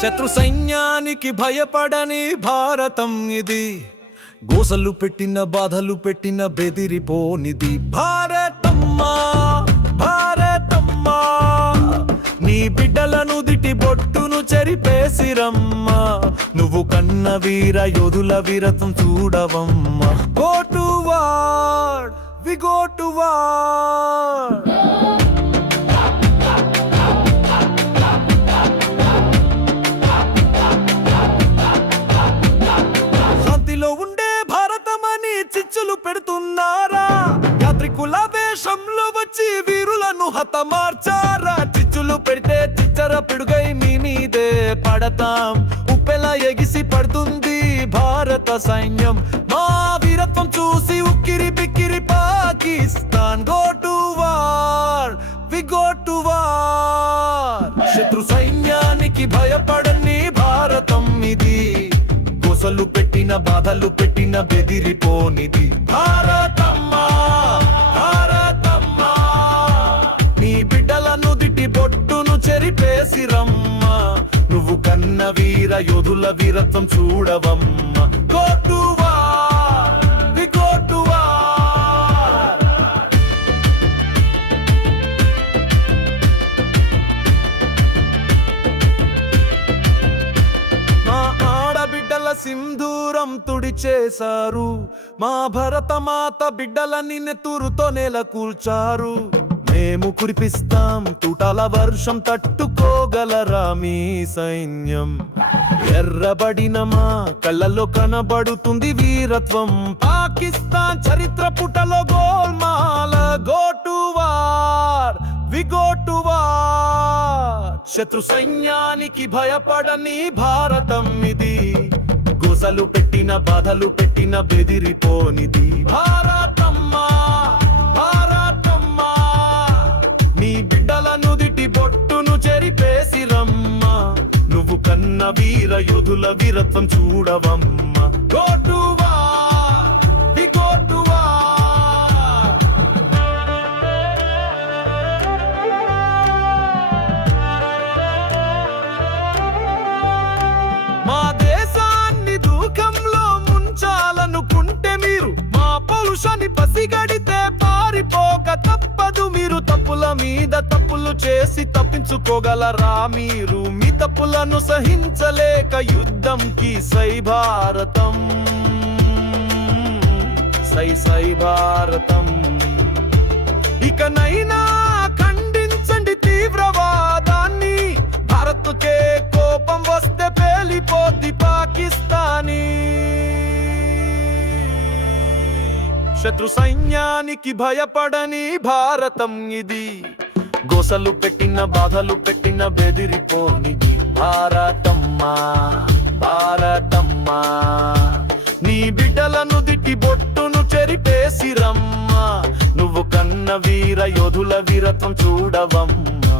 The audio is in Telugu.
శత్రు సైన్యానికి భయపడని భారతం ఇది. గోసలు పెట్టిన బాధలు పెట్టిన బెదిరిపోనిది భారతమ్మా. భారతమ్మా నీ బిడ్డలను దిటి బొట్టును చెరిపేసిరమ్మా. నువ్వు కన్న వీర యోధుల వీరత్వం చూడవమ్మా. Go to war, we go to war. ఉండే భారతమని చిచ్చులు పెడుతున్నారా? యాత్రికుల వేషంలో వచ్చి వీరులను హతమార్చారా? చిచ్చులు పెడితే చిచ్చర పిడుగై మీ మీదే పడతాం. ఉప్పెలా ఎగిసి పడుతుంది భారత సైన్యం. మా వీరత్వం చూసి ఉక్కిరి బిక్కిరి Pakistan. Go to war, we go to war. శత్రు సైన్యానికి భయపడని భారతం ఇది. గోసలు పెట్టిన బాధలు పెట్టిన బెదిరిపోనిది భారతమ్మా. భారతమ్మా నీ బిడ్డలను దిటి బొట్టును చెరిపేసిరమ్మా. నువ్వు కన్న వీర యోధుల వీరత్వం చూడవమ్మా. Go to war, we go to war. సింధూరం తుడిచేశారు. మా భరతమాత బిడ్డలని నెత్తురుతో నేల కూల్చారు. మేము కురిపిస్తాం తుటాల వర్షం, తట్టుకోగలరా మీ సైన్యం? ఎర్రబడిన మా కళ్ళలో కనబడుతుంది వీరత్వం. పాకిస్తాన్ చరిత్ర పుటలో గోల్మాల. Go to war, we go to war. శత్రు సైన్యానికి భయపడని భారతం ఇది. గోసలు పెట్టిన బాధలు పెట్టిన బెదిరిపోనిది భారతమ్మా. భారతమ్మా నీ బిడ్డలను దిటి బొట్టును చెరిపేసిరమ్మా. నువ్వు కన్న వీర యోధుల వీరత్వం చూడవమ్మా. Go to war, we go to war. మా దేశాన్ని దుఃఖంలో ముంచాలనుకుంటే మీరు, మా పౌరుషాన్ని పసిగడితే పారిపోక తప్పదు మీరు. తప్పుల మీద తప్పులు చేసి తప్పించుకోగలరా మీరు? మీ తప్పులను సహించలేక యుద్ధంకి సై భారతం. సై సై భారతం. ఇకనైనా ఖండించండి తీవ్రవాదాన్ని. భారత్కే కోపం వస్తే పేలిపోద్ది పాకిస్తానీ. శత్రు సైన్యానికి భయపడని భారతం ఇది. గోసలు పెట్టిన బాధలు పెట్టిన బెదిరిపోనిది భారతమ్మా. భారతమ్మా నీ బిడ్డలను దిట్టి బొట్టును చెరిపేసిరమ్మా. నువ్వు కన్న వీర యోధుల వీరత్వం చూడవమ్మా.